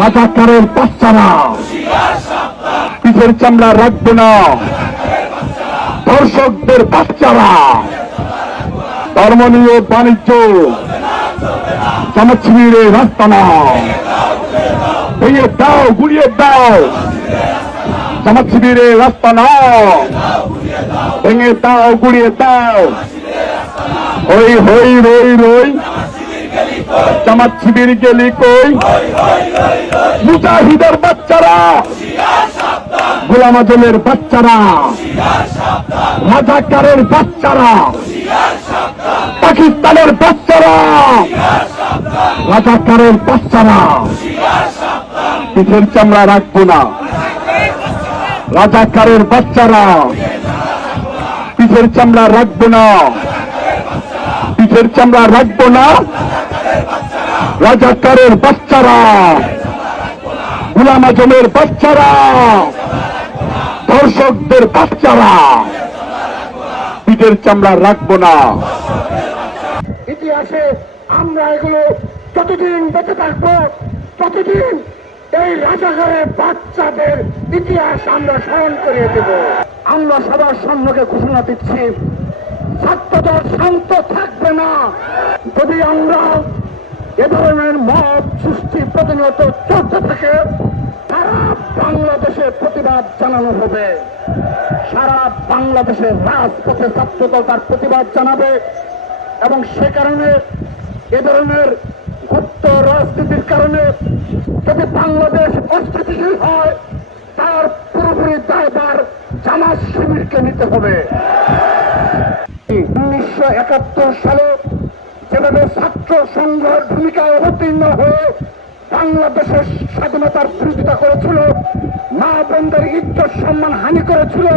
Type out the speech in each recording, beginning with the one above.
রাজাকারের বাচ্চারা। পিঠের চামড়া রাখবে না। দর্শকদের বাচ্চারা। ধর্ম নিয়ে বাণিজ্য। সমাজ রাস্তা না। ভেঙে দাও গুড়িয়ে দাও। শিবিরের রাস্তা না। ভেঙে দাও গুড়িয়ে দাও। হই হই, রই রই। জামাত শিবির গেলি কই? মুজাহিদের বাচ্চারা গোলাম আজমের বাচ্চারা রাজাকারের বাচ্চারা, পাকিস্তানের বাচ্চারা রাজাকারের বাচ্চারা। পিঠের চামড়া রাখব না। রাজাকারের বাচ্চারা, পিঠের চামড়া রাখব না। পিঠের চামড়া রাখব না। রাজাকারের বাচ্চারা, গুলাম আজমের বাচ্চারা দর্শকদের বাচ্চারা, পিঠের চামড়া রাখব না। ইতিহাসে আমরা এগুলো যতদিন বেঁচে থাকব, ততদিন এই রাজাঘরের বাচ্চাদের ইতিহাস আমরা স্মরণ করিয়ে দেব। আমরা সবার সম্মুখে ঘোষণা দিচ্ছি, ছাত্রদল শান্ত থাকবে না। যদি আমরা এ ধরনের মত সৃষ্টি প্রতিনিয়ত চলতে থাকে, সারা বাংলাদেশে প্রতিবাদ জানানো হবে। সারা বাংলাদেশের রাজপথে ছাত্রদল তার প্রতিবাদ জানাবে এবং সে কারণে এ ধরনের গুপ্ত রাজনীতির কারণে যদি বাংলাদেশ অস্থিতিশীল হয়, তার পুরোপুরি দায়ভার জামাত শিবিরকে নিতে হবে। উনিশশো একাত্তর সালে যেভাবে ছাত্র সংঘের ভূমিকায় অবতীর্ণ হয়ে বাংলাদেশের স্বাধীনতার বিরোধিতা করেছিল, মা বোনদের ইজ্জত সম্মান হানি করেছিল,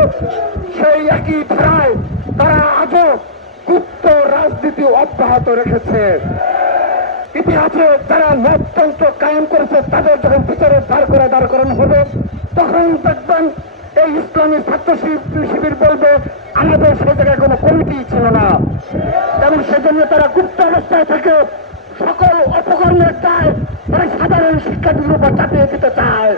সেই একই ধারায় তারা আজও গুপ্ত রাজনীতি অব্যাহত রেখেছে। ইতিহাসে যারা মততন্ত্র কায়েম করেছে, তাদের যখন বিচারে দাঁড় করে দাঁড় করানো হবে তখন দেখবেন এই ইসলামী ছাত্র শিবির বলবে, আমাদের সে জায়গায় কোনো কমিটি ছিল না। সেজন্য তারা গুপ্ত অবস্থায় থেকে। সকল অপকর্মের চায় তারা সাধারণ শিক্ষার্থীর উপর চাপিয়ে দিতে চায়।